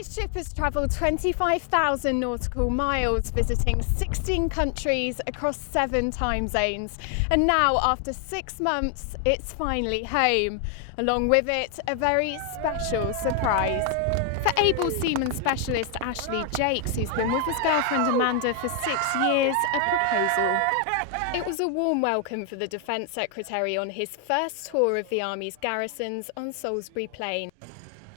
This ship has travelled 25,000 nautical miles, visiting 16 countries across 7 time zones. And now, after 6 months, it's finally home. Along with it, a very special surprise. For able seaman specialist Ashley Jakes, who's been with his girlfriend Amanda for 6 years, a proposal. It was a warm welcome for the Defence Secretary on his first tour of the Army's garrisons on Salisbury Plain.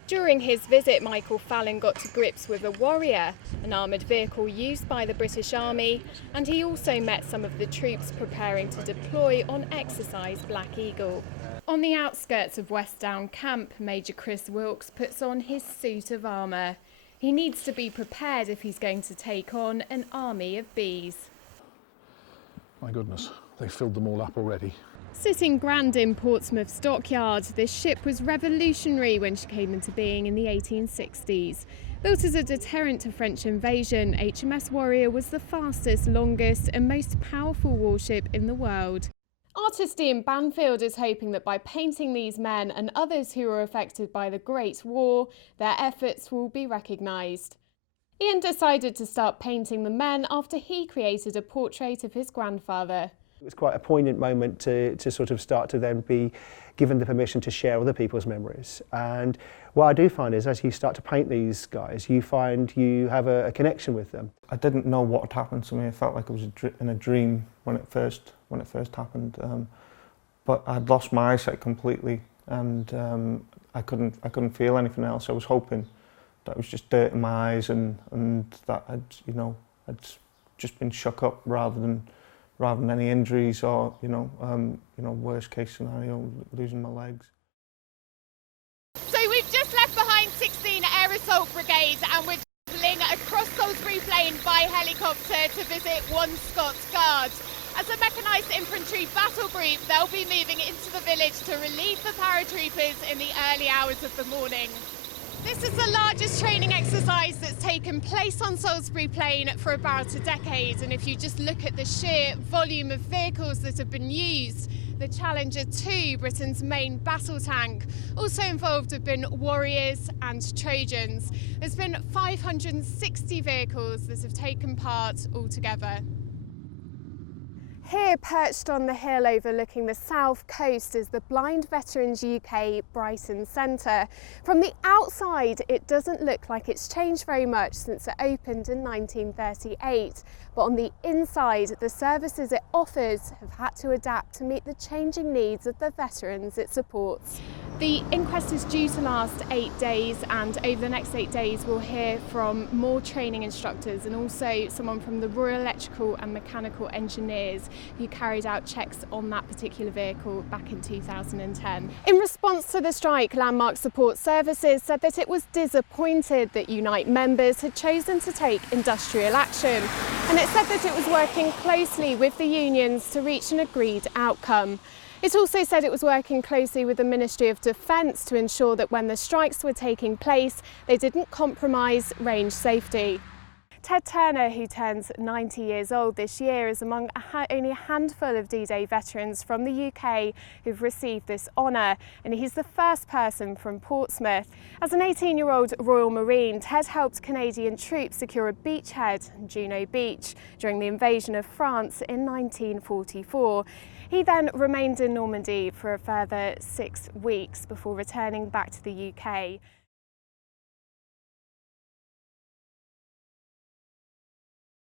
During his visit, Michael Fallon got to grips with a Warrior, an armoured vehicle used by the British Army, and he also met some of the troops preparing to deploy on Exercise Black Eagle. On the outskirts of West Down Camp, Major Chris Wilkes puts on his suit of armour. He needs to be prepared if he's going to take on an army of bees. My goodness, they've filled them all up already. Sitting grand in Portsmouth Dockyard, this ship was revolutionary when she came into being in the 1860s. Built as a deterrent to French invasion, HMS Warrior was the fastest, longest and most powerful warship in the world. Artist Ian Banfield is hoping that by painting these men and others who were affected by the Great War, their efforts will be recognised. Ian decided to start painting the men after he created a portrait of his grandfather. It was quite a poignant moment to sort of start to then be given the permission to share other people's memories. And what I do find is as you start to paint these guys, you find you have a connection with them. I didn't know what had happened to me. I felt like I was in a dream when it first happened. But I'd lost my eyesight completely, and I couldn't feel anything else. I was hoping that it was just dirt in my eyes, and that I'd just been shook up rather than any injuries or worst case scenario, losing my legs. So we've just left behind 16 Air Assault Brigade and we're travelling across Salisbury Plain by helicopter to visit 1 Scots Guard. As a mechanised infantry battle group, they'll be moving into the village to relieve the paratroopers in the early hours of the morning. This is the largest training exercise that's taken place on Salisbury Plain for about a decade, and if you just look at the sheer volume of vehicles that have been used, the Challenger 2, Britain's main battle tank, also involved have been Warriors and Trojans. There's been 560 vehicles that have taken part altogether. Here, perched on the hill overlooking the south coast, is the Blind Veterans UK Brighton Centre. From the outside, it doesn't look like it's changed very much since it opened in 1938. But on the inside, the services it offers have had to adapt to meet the changing needs of the veterans it supports. The inquest is due to last 8 days, and over the next 8 days we'll hear from more training instructors and also someone from the Royal Electrical and Mechanical Engineers who carried out checks on that particular vehicle back in 2010. In response to the strike, Landmark Support Services said that it was disappointed that Unite members had chosen to take industrial action, and it said that it was working closely with the unions to reach an agreed outcome. It also said it was working closely with the Ministry of Defence to ensure that when the strikes were taking place, they didn't compromise range safety. Ted Turner, who turns 90 years old this year, is among only a handful of D-Day veterans from the UK who've received this honour, and he's the first person from Portsmouth. As an 18-year-old Royal Marine, Ted helped Canadian troops secure a beachhead, Juno Beach, during the invasion of France in 1944. He then remained in Normandy for a further 6 weeks before returning back to the UK.